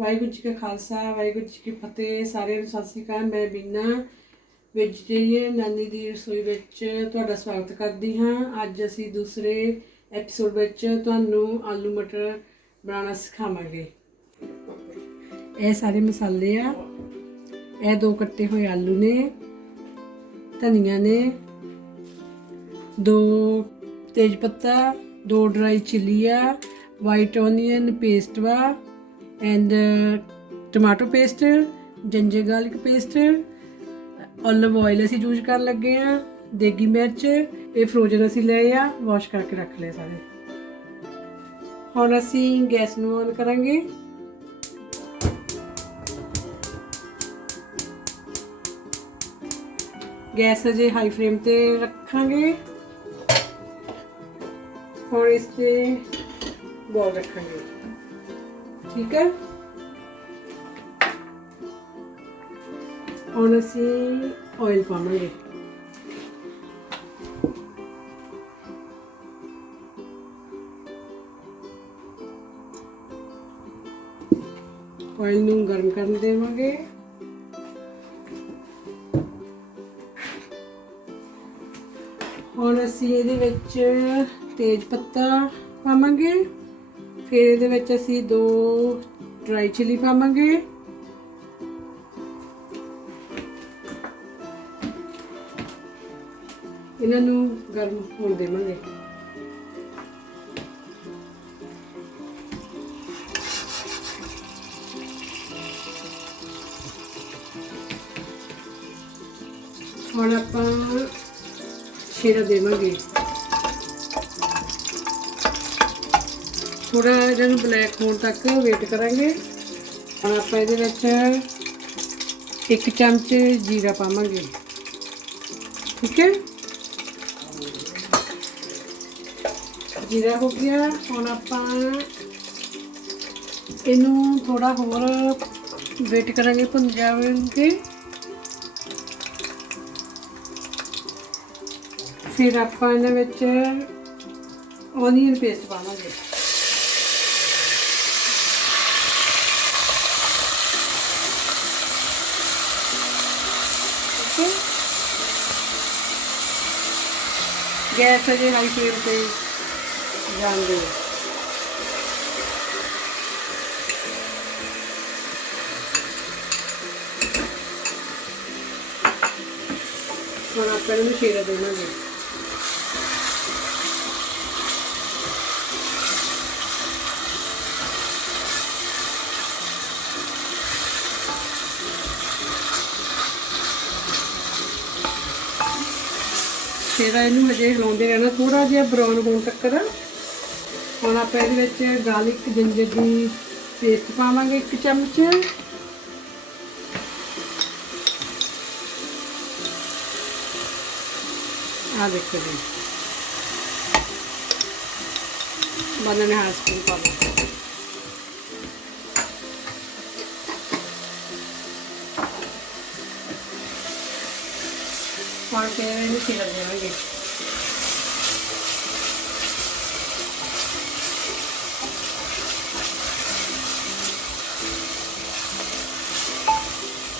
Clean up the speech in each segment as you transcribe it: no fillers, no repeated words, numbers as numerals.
ਵਾਹਿਗੁਰੂ ਜੀ ਕਾ ਖਾਲਸਾ ਵਾਹਿਗੁਰੂ ਜੀ ਕੀ ਫਤਿਹ। ਸਾਰਿਆਂ ਨੂੰ ਸਤਿ ਸ਼੍ਰੀ ਅਕਾਲ। ਮੈਂ ਬੀਨਾ ਵੈਜੀਟੇਰੀਅਨ ਨਾਨੀ ਦੀ ਰਸੋਈ ਵਿੱਚ ਤੁਹਾਡਾ ਸਵਾਗਤ ਕਰਦੀ ਹਾਂ। ਅੱਜ ਅਸੀਂ ਦੂਸਰੇ ਐਪੀਸੋਡ ਵਿੱਚ ਤੁਹਾਨੂੰ ਆਲੂ ਮਟਰ ਬਣਾਉਣਾ ਸਿਖਾਵਾਂਗੇ। ਇਹ ਸਾਰੇ ਮਸਾਲੇ ਆ, ਇਹ 2 ਕੱਟੇ ਹੋਏ ਆਲੂ ਨੇ, ਧਨੀਆ ਨੇ, 2 तेज पत्ता, 2 ड्राई चिली आ, वाइट ऑनियन पेस्ट वा and tomato paste, ginger garlic paste, olive oil असी यूज कर लगे हाँ, देगी मिर्च ये फ्रोजन असी ले आ वॉश करके रख लिया सारे। हुण असी गैस नूं ऑन करांगे। गैस अजे हाई फ्लेम ते रखांगे। और इस ते बॉल रखेंगे, ठीक है। और असी ऑयल पावांगे। ऑयल नूं गर्म करन देवांगे। और असी इहदे विच तेज पत्ता पावांगे, फिर इहदे विच असी 2 ड्राई चिली पावांगे, इन्हां नूं गर्म होण देवांगे। हुण आपां छेड़ा देवांगे। थोड़ा इन्हों ब्लैक होने तक वेट करांगे। और आप इहदे विच 1 चमच जीरा पावांगे, ठीक है। जीरा हो गया। हुण आपां इनू थोड़ा होर वेट करांगे, भुन जावेंगे। फिर आपां इहदे विच ऑनियन पेस्ट पावांगे। गैस अजे हाई फ्लेम पे जान दे। हुण आपां इहनूं छेड़ा देवांगे। छेड़ा इनू हजे हिलाते रहना, थोड़ा जिहा ब्राउन होने तक। हुण आपां इहदे विच गार्लिक जिंजर की पेस्ट पावांगे 1 चमच। आ देखो जी, 1.5 स्पून पा लो। और फिर इन्हें छिड़क देंगे।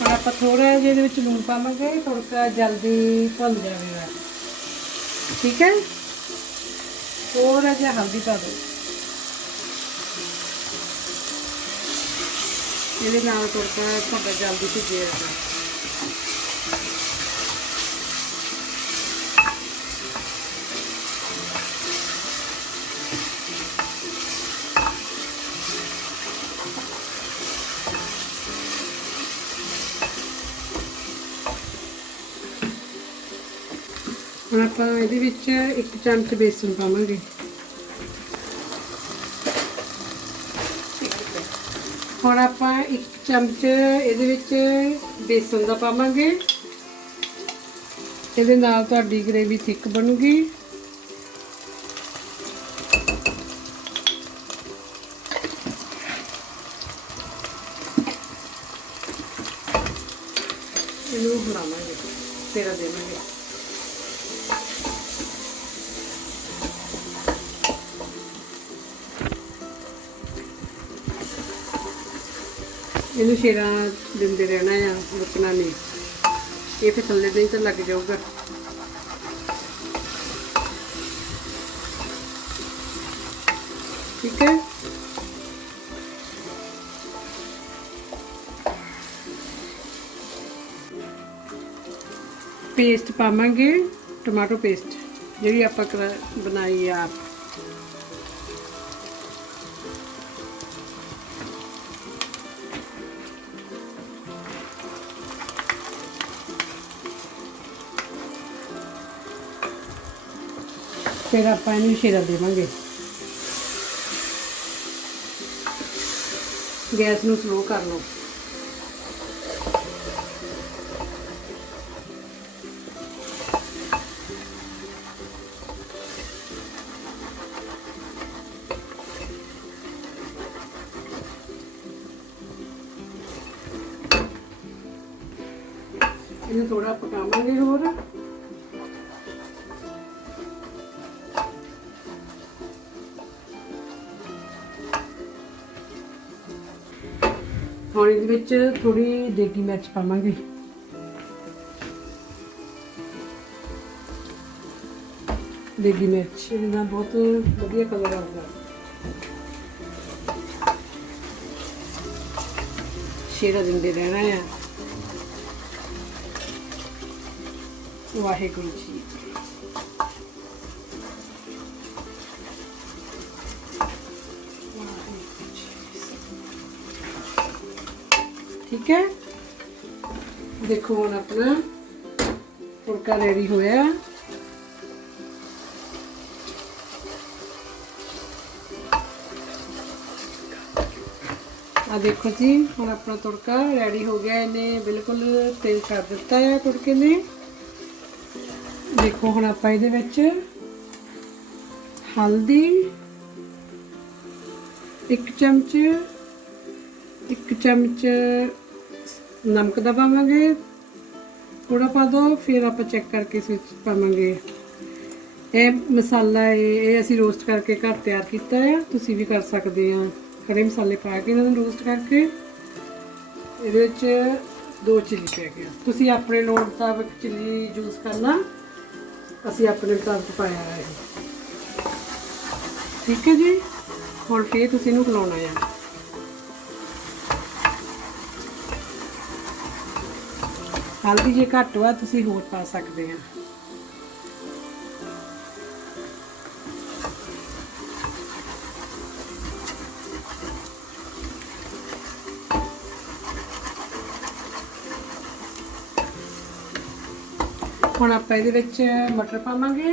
और आप थोड़ा जिहदे विच लूण पावांगे, थोड़ा जल्दी भुन जाएगा, ठीक है। थोड़ा जिहा हल्दी पा दो, ये नाल थोड़ा जल्दी भुजेगा। ਹੁਣ ਆਪਾਂ ਇਹਦੇ ਵਿੱਚ 1 ਚਮਚ ਬੇਸਨ ਪਾਵਾਂਗੇ। ਹੁਣ ਆਪਾਂ 1 ਚਮਚ ਇਹਦੇ ਵਿੱਚ ਬੇਸਨ ਦਾ ਪਾਵਾਂਗੇ। ਇਹਦੇ ਨਾਲ ਤੁਹਾਡੀ ਗ੍ਰੇਵੀ ਥਿਕ ਬਣੂਗੀ। ਇਹਨੂੰ ਹਿਲਾਵਾਂਗੇ, ਤੇਰਾ ਦੇਵਾਂਗੇ। ਇਹਨੂੰ ਛੇੜਾ ਦਿੰਦੇ ਰਹਿਣਾ ਆ, ਰੁਕਣਾ ਨਹੀਂ। ਇਹ ਫਿਰ ਥੱਲੇ ਨਹੀਂ ਤਾਂ ਲੱਗ ਜਾਊਗਾ। ਠੀਕ ਹੈ। पेस्ट पावांगे टमाटो पेस्ट जी आप बनाई है आप। फिर आप शेरा देवांगे। गैस नूं स्लो कर लो। इन्हें थोड़ा पकावांगे होर। हुण इहदे विच थोड़ी देगी मिर्च पावांगे। देगी मिर्च इहदा बहुत वधिया कलर आउगा। शेरा दिंदे रहना है। वाहेगुरु जी। ठीक है, देखो हुण अपना फुलका रेडी होया। आ देखो जी हुण अपना तुड़का रेडी हो गया। इन्हें बिल्कुल तेल छड्ड दिता है तुड़के ने। देखो हुण आपां इहदे विच हल्दी एक चमच नमक दा पावांगे, थोड़ा पा दो। फिर आप चेक करके इस विच पावांगे। ये मसाला ये असीं रोस्ट करके घर तैयार किया है, तुसीं भी कर सकते हैं। खड़े मसाले पा के इन्हां नूं रोस्ट करके इहदे विच 2 चिली पै गया। तुसीं अपने लोड़ मुताबिक चिली यूज़ करना, असीं अपने मुताबिक पाया है। ठीक है जी। हुण फिर तुसीं इहनूं हिलाउणा है। हल्दी जे घट वा तुसीं होर पा सकते हैं। हुण आपां इहदे विच मटर पावांगे।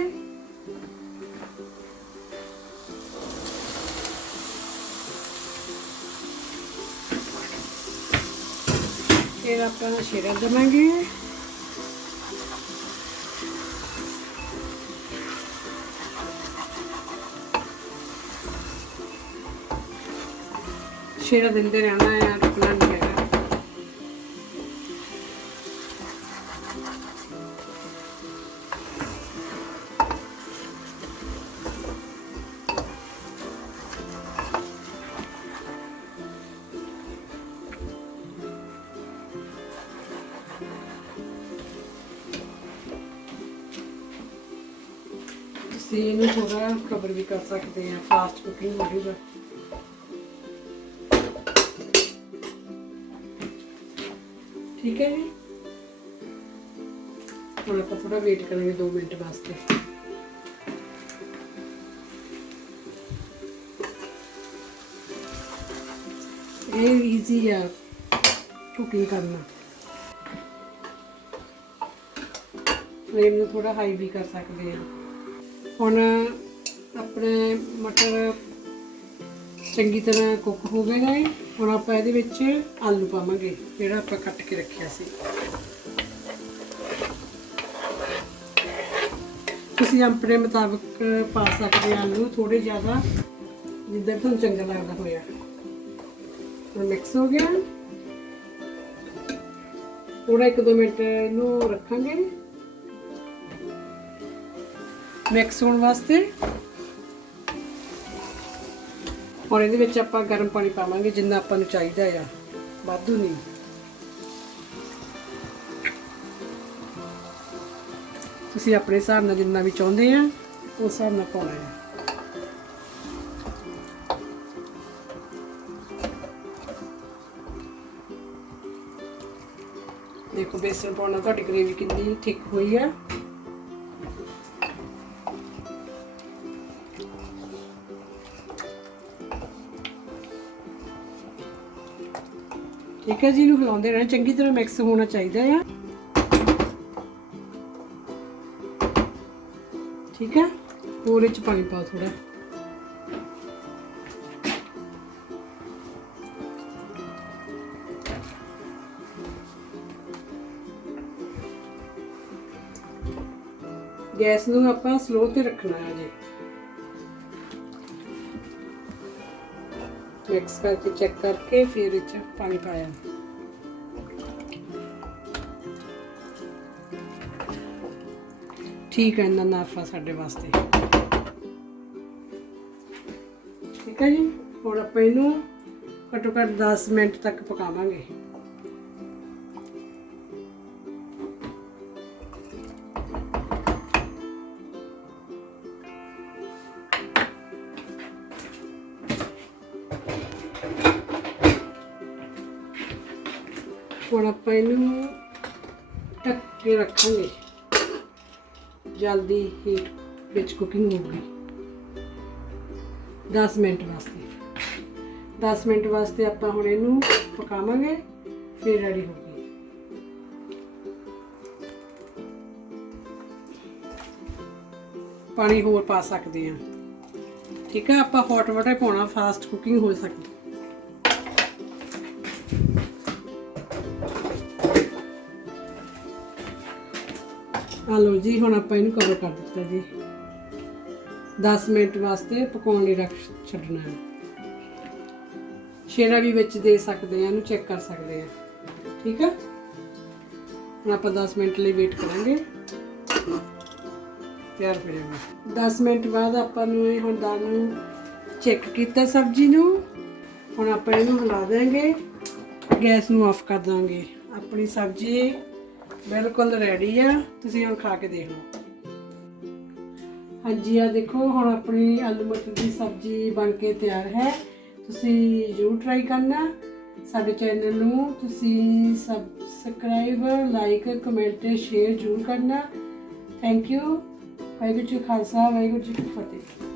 फिर आपां शेरा देवांगे। शेरा दिंदे रहना है, रुकना नहीं है। इन्हें थोड़ा कवर भी कर सकते हैं, फास्ट कुकिंग होगी। ठीक है जी। हम आप थोड़ा वेट करेंगे 2 मिनट वास्ते। ये इजी है कुकिंग करना। फ्लेम में थोड़ा हाई भी कर सकते हैं। हुण अपने मटर चंगी तरह कुक हो गए हैं। हुण आपां इहदे विच आलू पावांगे जिहड़ा आपां कट के रखिया सी। तुसीं अपने मुताबिक पा सकते हैं आलू, थोड़े ज़्यादा जिद्दां तुहानूं चंगा लगदा होया। हुण मिक्स हो गया। थोड़ा 1-2 मिनट इहनूं रखांगे मिक्स होने वास्ते। और इहदे विच आपां गर्म पानी पावांगे जिन्ना आपां नूं चाहीदा आ। ਵਾਧੂ ਨਹੀਂ। ਤੁਸੀਂ ਆਪਣੇ ਹਿਸਾਬ ਨਾਲ ਜਿੰਨਾ ਵੀ ਚਾਹੁੰਦੇ ਆ ਉਸ ਹਿਸਾਬ ਨਾਲ ਪਾਉਣਾ ਹੈ। देखो बेसन पाउना ਤੁਹਾਡੀ ग्रेवी कितनी थिक हुई है। ठीक है जी, इन्हू हिलाते रहना, चंगी तरह मिक्स होना चाहिए है। ठीक है, और इच पानी पाओ थोड़ा। गैस नूं आपां स्लो ते रखना है जी। मिक्स करके चेक करके फिर इच पानी पाया। ठीक है, इन्ना नाफा साडे वास्ते। ठीक है जी, हुण आपां इहनूं घट्टो घट्ट 10 मिनट तक पकावांगे। ਹੁਣ ਆਪਾਂ ਇਹਨੂੰ ਢੱਕ ਕੇ ਰੱਖਾਂਗੇ, ਜਲਦੀ ਹੀਟ ਵਿੱਚ ਕੁਕਿੰਗ ਹੋਊਗੀ। 10 ਮਿੰਟ ਵਾਸਤੇ 10 ਮਿੰਟ ਵਾਸਤੇ ਆਪਾਂ ਹੁਣ ਇਹਨੂੰ ਪਕਾਵਾਂਗੇ, ਫਿਰ ਰੈਡੀ ਹੋਊਗੀ। ਪਾਣੀ ਹੋਰ ਪਾ ਸਕਦੇ ਹਾਂ। ਠੀਕ ਹੈ, ਆਪਾਂ ਹੌਟ ਵਾਟਰ ਪਾਉਣਾ, ਫਾਸਟ ਕੁਕਿੰਗ ਹੋ ਸਕਦੀ। ਆ ਲਓ ਜੀ, ਹੁਣ ਆਪਾਂ ਇਹਨੂੰ ਕਵਰ ਕਰ ਦਿੱਤਾ ਜੀ। 10 ਮਿੰਟ ਵਾਸਤੇ ਪਕਾਉਣ ਲਈ ਰੱਖ ਛੱਡਣਾ ਹੈ। ਸ਼ੇਰਾ ਵੀ ਵਿੱਚ ਦੇ ਸਕਦੇ ਆ, ਇਹਨੂੰ ਚੈੱਕ ਕਰ ਸਕਦੇ ਆ। ਠੀਕ ਹੈ, ਹੁਣ ਆਪਾਂ 10 ਮਿੰਟ ਲਈ ਵੇਟ ਕਰਾਂਗੇ, ਤਿਆਰ ਹੋ ਜਾਏਗਾ। 10 ਮਿੰਟ ਬਾਅਦ ਆਪਾਂ ਨੂੰ ਇਹ ਹੁਣ ਦਾਲ ਨੂੰ ਚੈੱਕ ਕੀਤਾ ਸਬਜ਼ੀ ਨੂੰ। ਹੁਣ ਆਪਾਂ ਇਹਨੂੰ ਹਿਲਾ ਦੇਵਾਂਗੇ, ਗੈਸ ਨੂੰ ਆਫ ਕਰ ਦਾਂਗੇ। ਆਪਣੀ ਸਬਜ਼ੀ बिल्कुल रेडी है, तुसीं हुण खा के देख लो। हाँ जी, आ देखो हुण अपनी आलू मटर की सब्जी बन के तैयार है। तुसीं जरूर ट्राई करना। साडे चैनल नूं तुसीं सबसक्राइब, लाइक, कमेंट, शेयर जरूर करना। Thank you. वाहिगुरू जी खालसा, वाहिगुरू जी की फतेह।